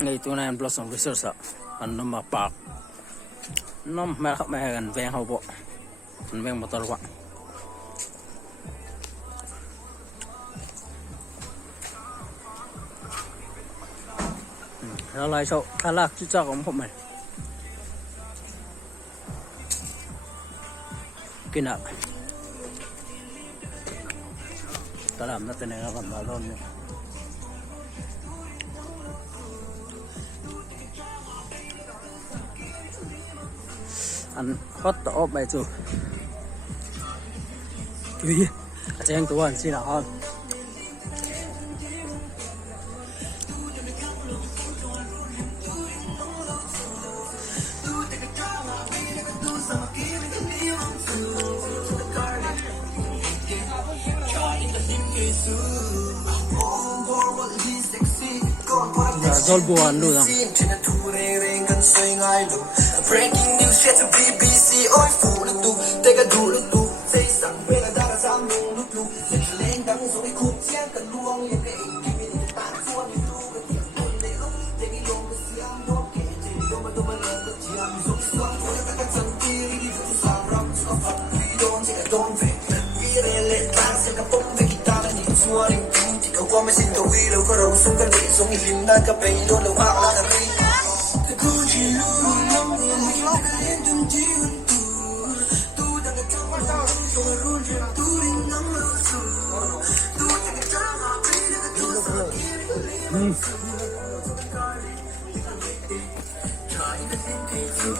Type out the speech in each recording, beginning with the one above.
ngay tu này blossom research anh nó mà bạc nó mẹ khắp mẹ gần ven hậu bộ ven motor quạ nó lại sâu khá là chú cho cũng không mày cái nào ta làm nó tên này nó còn luôn nữa. Ăn hot tổ bài chủ kì chị anh tú anh xin nào hơn Zol buwan lu lang. Breaking news shit to BBC oi phụ lực tu tê cả đủ lực tu xây sẵn về là đã dám nung lực tu lên đắng rồi khúc chén cả luông liền cái kim mình tạm xuân như tu cái tiếng tuần lệ lúc để cái lông cái xiêm đốt kẻ chỉ đâu mà lần cái chiêm giúp xuân rồi các chân kia đi cho sáng rộng cho phật vì đón chỉ cả đón về vì để lệ tan xem cả bông về guitar là nhìn xua đình kinh chỉ cả qua mới xin cầu vì đâu có đầu xuống cái lệ xuống nhìn đang cả bầy đón đầu bạc là cái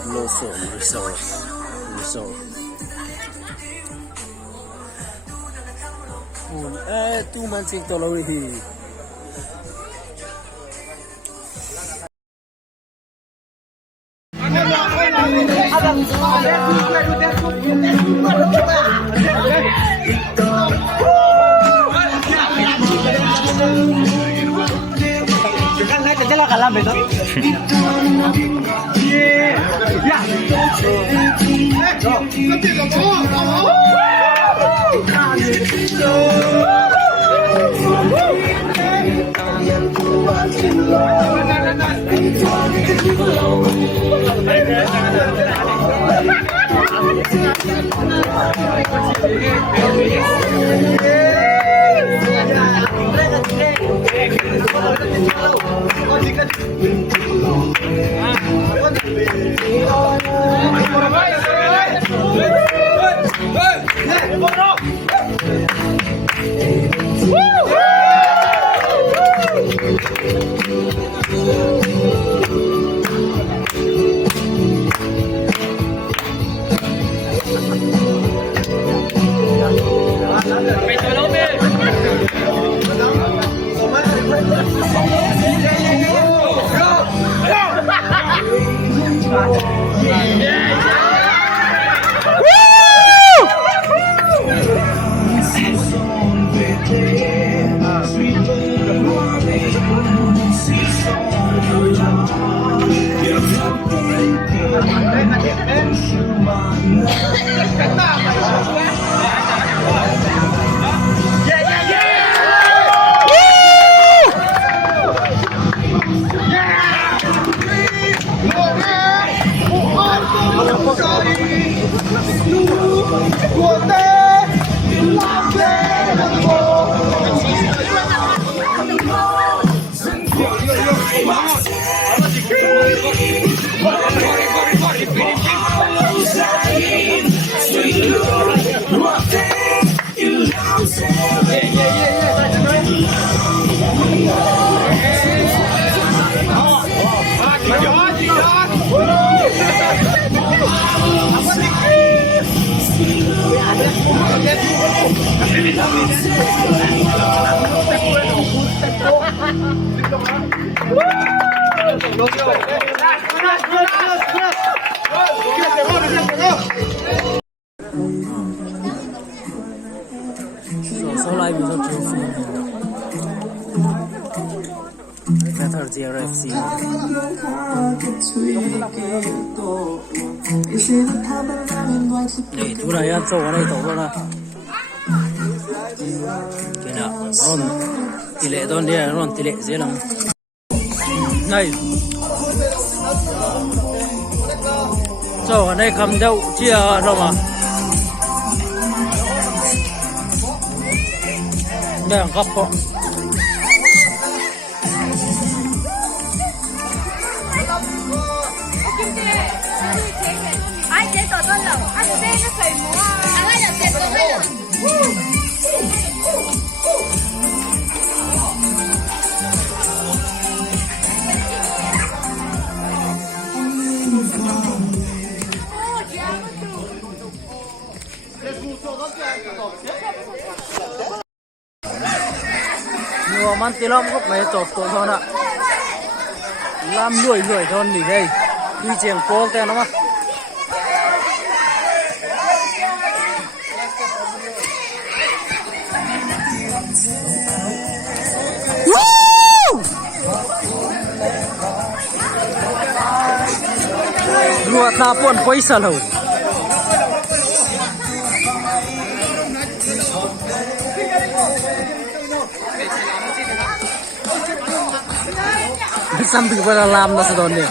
Blossom Resort. Tu mancing tolong ini. Kalam betul. So live is a trophy. Method 0FC. Này, chú này ăn sâu ở đây tổ ra. Cái nào, ron tỷ lệ don đi, ron tỷ lệ dễ lắm. này cho ở đây cầm đậu chia rồi mà đây là gấp không ai chế tổ tôi lẩu ăn xe nó phải mua ai là tiền tôi lẩu nhiều món tí lông gốc mấy chột tổ thôi ạ làm lười thôi nỉ đây đi chèn cô tên nó mà luat na pun paisa lo sampai pada lam na sa doon niya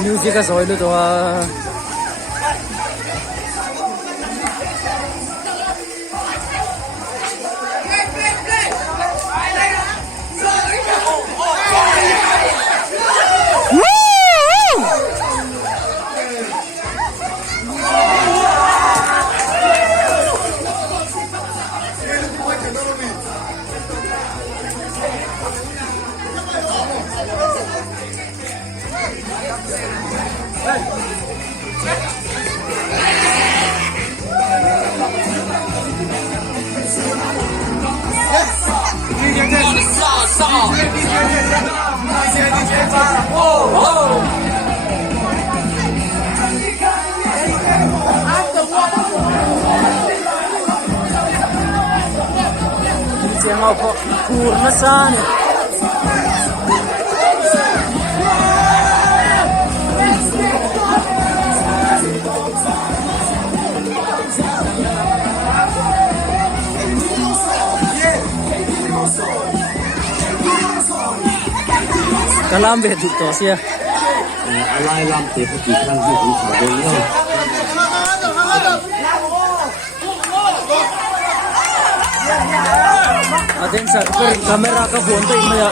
music ka soy lo to Siang apa kurna sana kalam be to sia alai lam te ki kan ji ku sa de no atin sa kamera ka phone to imaya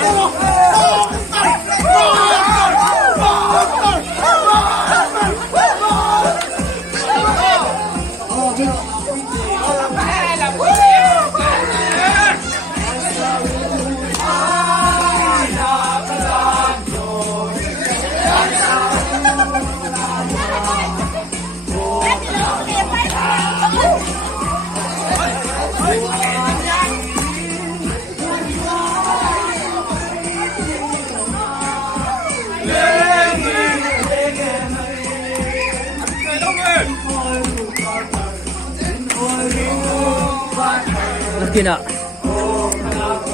kina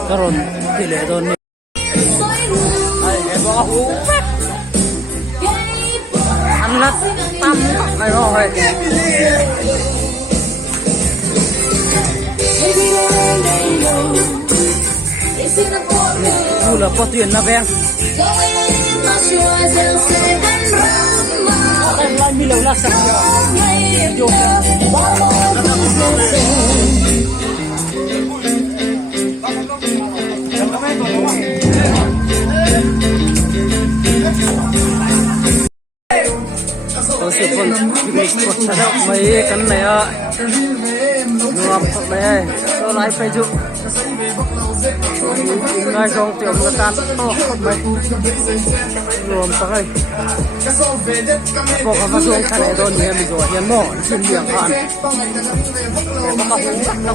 karon dili don ni ay ebo ako anlat tam kayo hoy Ula po yun na bang ay milaw lang sa video ตัวสิบคนมิกซ์กดชาแนลไม่กันไหนอ่ะรวมเข้าไปตัวไลฟ์ไปจุนายชงเตียวมือการโต้เข้าไปรวมไปพวกเขามาช่วงคะแนนโดนเนี่ยมีตัวเฮียนหม้อชิ้นเดียวผ่านแต่ก็มาหูรักเรา